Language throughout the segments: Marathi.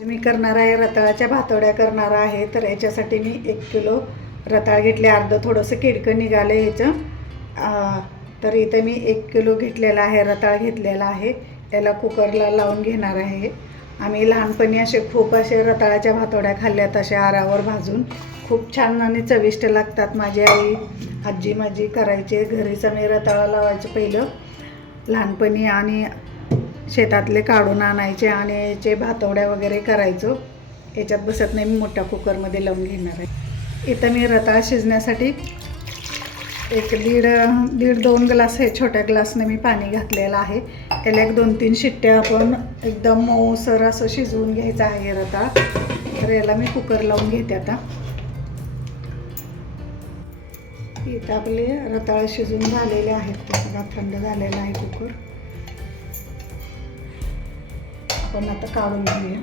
मी करणार आहे रताळ्याच्या भातवड्या करणार आहे. तर याच्यासाठी मी 1 किलो रताळ घेतले. अर्धं थोडंसं किडकं निघालं ह्याचं. तर इथं मी 1 किलो घेतलेला आहे, रताळ घेतलेला आहे. याला कुकरला लावून घेणार आहे. आम्ही लहानपणी खूप असे रताळ्याच्या भातवड्या खाल्ल्यात, अशा आरावर भाजून. खूप छान आणि चविष्ट लागतात. माझी आई, आजी माझी करायचे. घरीच आम्ही रताळा लावायचं पहिलं लहानपणी आणि शेतातले काढून आणायचे आणि याचे भातवड्या वगैरे करायचो. याच्यात बसत नाही, मी मोठ्या कुकरमध्ये लावून घेणार आहे. इथं मी रताळा शिजण्यासाठी दीड 2 ग्लास हे छोट्या ग्लासने मी पाणी घातलेलं आहे. याला 1-2-3 शिट्ट्या आपण एकदम मऊसर असं शिजवून घ्यायचं आहे रताळा. तर याला मी कुकर लावून घेते आता. इथं आपले रताळ शिजून झालेले आहेत. बघा, थंड झालेला आहे कुकर. आपण आता काढून घेऊया.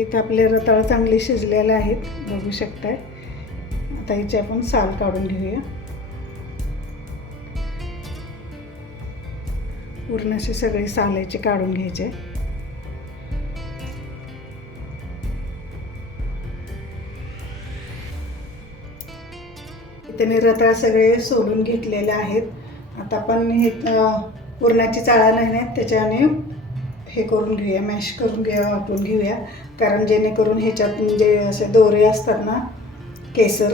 इथं आपले रताळ चांगले शिजलेले आहेत, बघू शकताय. आता हिची आपण साल काढून घेऊया. पूर्ण अशी सगळी साल याची काढून घ्यायचे. इथे मी रताळ सगळे सोलून घेतलेले आहेत. आता आपण हे पुरणाची चाळा नाही, त्याच्याने हे करून घेऊया, मॅश करून घेऊया, वाटून घेऊया. कारण जेणेकरून ह्याच्यात जे असे दोरे असतात ना, केसर,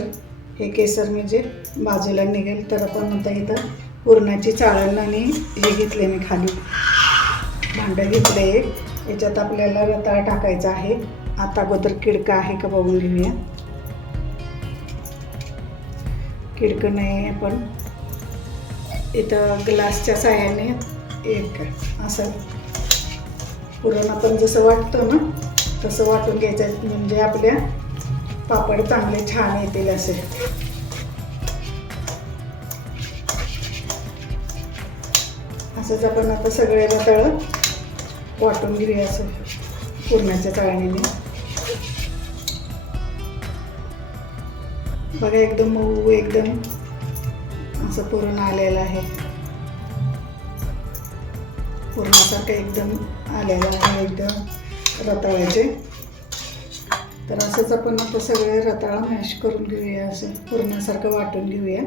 हे केसर म्हणजे बाजूला निघेल. तर आपण आता इथं पुरणाची चाळण आणि हे घेतले, मी खाली भांडं घेतलं एक. याच्यात आपल्याला रताळ टाकायचा आहे. आता अगोदर किडका आहे का बघून घेऊया. किडकं नाही. आपण इथं ग्लासच्या साह्याने एक असं पुरण आपण जसं वाटतो ना तसं वाटून घ्यायचं, म्हणजे आपल्या पापड चांगले छान येतील असे. असंच आपण आता सगळे रताळ वाटून घेऊया असं पुरणाच्या चाळणीने. बघा, एकदम मऊ, एकदम असं पुरण आलेलं आहे. पुरणासारखं एकदम आलेलं आहे एकदम रताळ्याचे. तर असंच आपण आता सगळे रताळा मॅश करून घेऊया, असं पुरणासारखं वाटून घेऊया.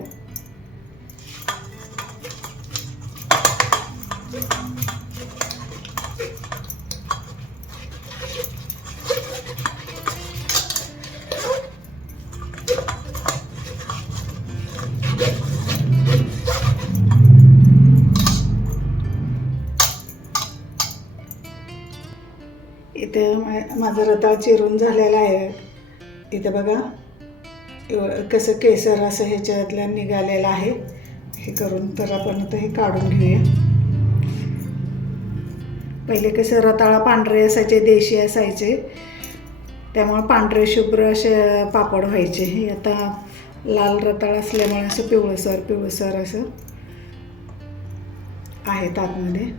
इथे माझं रताळ चिरून झालेलं आहे. इथं बघा कसं केसर असं ह्याच्यातलं निघालेलं आहे हे करून. तर आपण आता हे काढून घेऊया. पहिले कसं रताळा पांढरे असायचे, देशी असायचे, त्यामुळे पांढरे शुभ्र असे पापड व्हायचे. हे आता लाल रताळ असल्यामुळे असं पिवळसर असं आहेत आतमध्ये.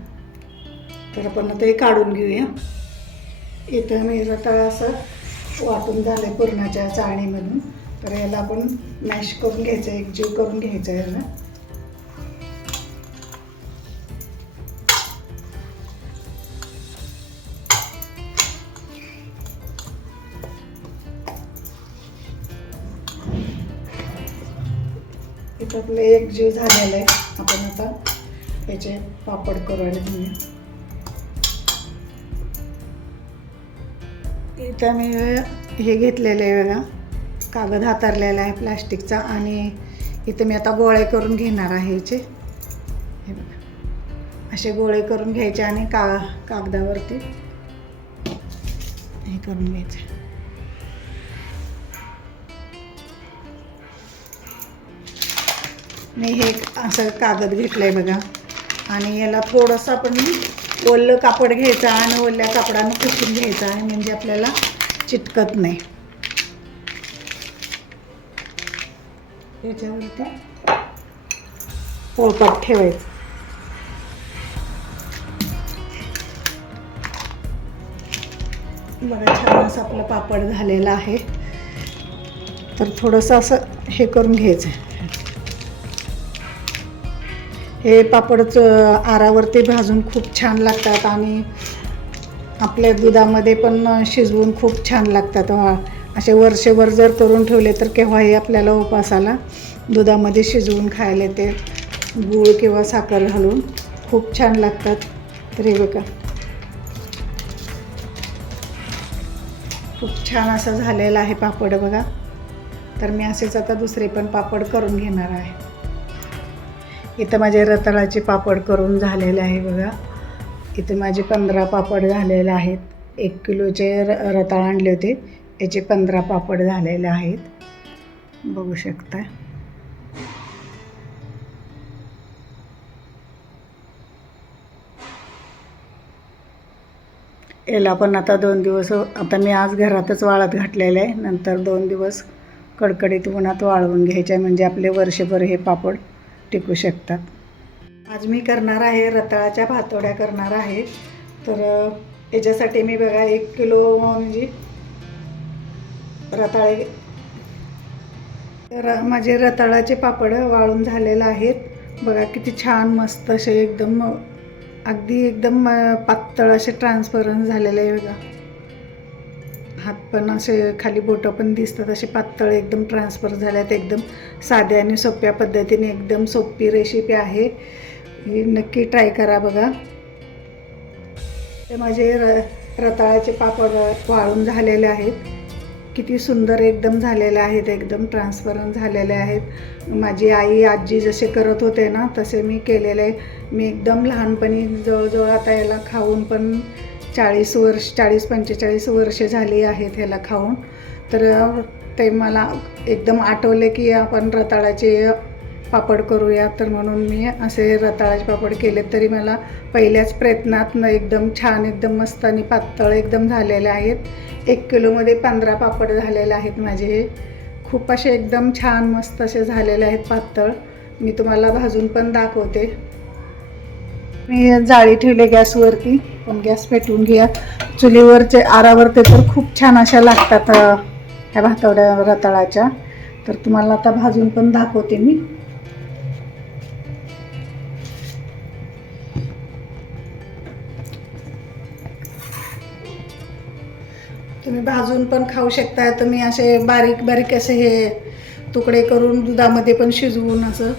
तर आपण आता हे काढून घेऊया. इथं मी रताळ असं वाटून झालं पुरणाच्या चाळणीमधून. तर याला आपण मॅश करून घ्यायचं, एकजीव करून घ्यायचं याला. इथं आपलं एकजीव झालेलं आहे. आपण आता याचे पापड करायला घेऊया. इथं मी हे घेतलेलं आहे बघा, कागद हातरलेला आहे प्लास्टिकचा. आणि इथं मी आता गोळे करून घेणार आहे याचे. हे बघा, असे गोळे करून घ्यायचे आणि कागदावरती हे करून घ्यायचे. मी हे असं कागद घेतलं आहे बघा, आणि याला थोडंसं आपण ओलं कापड घ्यायचं आणि ओल्या कापडानं पुसून घ्यायचं आहे, म्हणजे आपल्याला चिटकत नाही. याच्यावरती पोळपाट ठेवायचं. बघा, छान असं आपलं पापड झालेलं आहे. तर थोडंसं असं हे करून घ्यायचं. हे पापडच आरावरती भाजून खूप छान लागतात आणि आपल्या दुधामध्ये पण शिजवून खूप छान लागतात. असे वर्षभर जर करून ठेवले तर केव्हाही आपल्याला उपासाला दुधामध्ये शिजवून खायला ते गूळ किंवा साखर घालून खूप छान लागतात. तर हे बघा खूप छान असं झालेलं आहे पापड बघा. तर मी असेच आता दुसरे पण पापड करून घेणार आहे. इथं माझे रताळाचे पापड करून झालेले आहे बघा. इथे माझे 15 पापड झालेले आहेत. 1 किलोचे रताळ आणले होते, याचे 15 पापड झालेले आहेत, बघू शकता. याला पण आता 2 दिवस, आता मी आज घरातच वाळत घातलेलं आहे. नंतर 2 दिवस कडकडीत उन्हात वाळवून घ्यायचे, म्हणजे आपले वर्षभर हे पापड टिकू शकतात. आज मी करणार आहे रताळाच्या भातोड्या करणार आहे. तर याच्यासाठी मी बघा 1 किलो म्हणजे रताळे, माझे रताळाचे पापड वाळून झालेले आहेत बघा. किती छान मस्त असे एकदम अगदी एकदम पातळ असे ट्रान्सपरंट झालेले आहे बघा. हात पण असे खाली बोटं पण दिसतात असे पातळ एकदम ट्रान्सफर झाले आहेत. एकदम साध्या आणि सोप्या पद्धतीने एकदम सोपी रेसिपी आहे ही, नक्की ट्राय करा बघा. ते माझे रताळाचे पापड वाळून झालेले आहेत. किती सुंदर एकदम झालेले आहेत, एकदम ट्रान्सपरंट झालेले आहेत. माझी आई आजी जसे करत होते ना तसे मी केलेले आहे. मी एकदम लहानपणी जवळजवळ आता याला खाऊन पण 40-45 वर्ष झाली आहेत ह्याला खाऊन. तर ते मला एकदम आठवले की आपण रताळाचे पापड करूया, तर म्हणून मी असे रताळाचे पापड केले. तरी मला पहिल्याच प्रयत्नात एकदम छान एकदम मस्त आणि पातळ एकदम झालेले आहेत. 1 किलोमध्ये 15 पापड झालेले आहेत माझे. हे खूप असे एकदम छान मस्त असे झालेले आहेत पातळ. मी तुम्हाला भाजून पण दाखवते. मी जाळी ठेवले गॅसवरती, पण गॅस पेटवून घ्या. चुलीवरचे आरावरते तर खूप छान अशा लागतात ह्या भातवड्या रताळाच्या. तर तुम्हाला आता भाजून पण दाखवते मी. तुम्ही भाजून पण खाऊ शकता. तुम्ही असे बारीक बारीक असे हे तुकडे करून दुधामध्ये पण शिजवून असं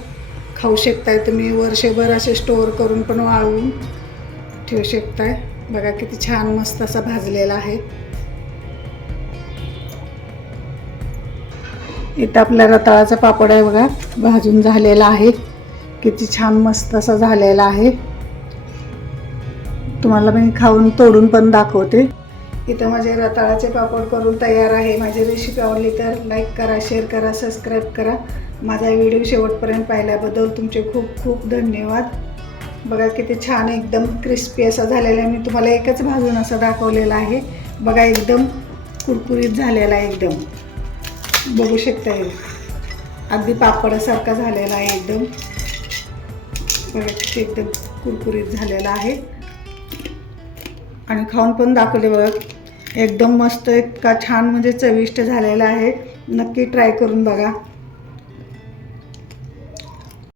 खाऊ शकताय. तुम्ही वर्षभर असे स्टोअर करून पण वाळवून ठेवू शकताय. बघा किती छान मस्त असा भाजलेला आहे. इथं आपल्या रताळाचा पापड आहे बघा, भाजून झालेला आहे. किती छान मस्त असा झालेला आहे. तुम्हाला मी खाऊन तोडून पण दाखवते. इथं माझे रताळाचे पापड करून तयार आहे. माझी रेसिपी आवडली तर लाईक करा, शेअर करा, सबस्क्राईब करा. माझा व्हिडिओ शेवटपर्यंत पाहिल्याबद्दल तुमचे खूप खूप धन्यवाद. बघा किती छान एकदम क्रिस्पी असा झालेला आहे. मी तुम्हाला एकच भाजून असा दाखवलेला आहे. बघा एकदम कुरकुरीत झालेला आहे, एकदम बघू शकता. अगदी पापडासारखा झालेला आहे एकदम. बघा किती एकदम कुरकुरीत झालेला आहे. आणि खाऊन पण दाखवले बघा, एकदम मस्त इतका छान म्हणजे चविष्ट झालेला आहे. नक्की ट्राय करून बघा.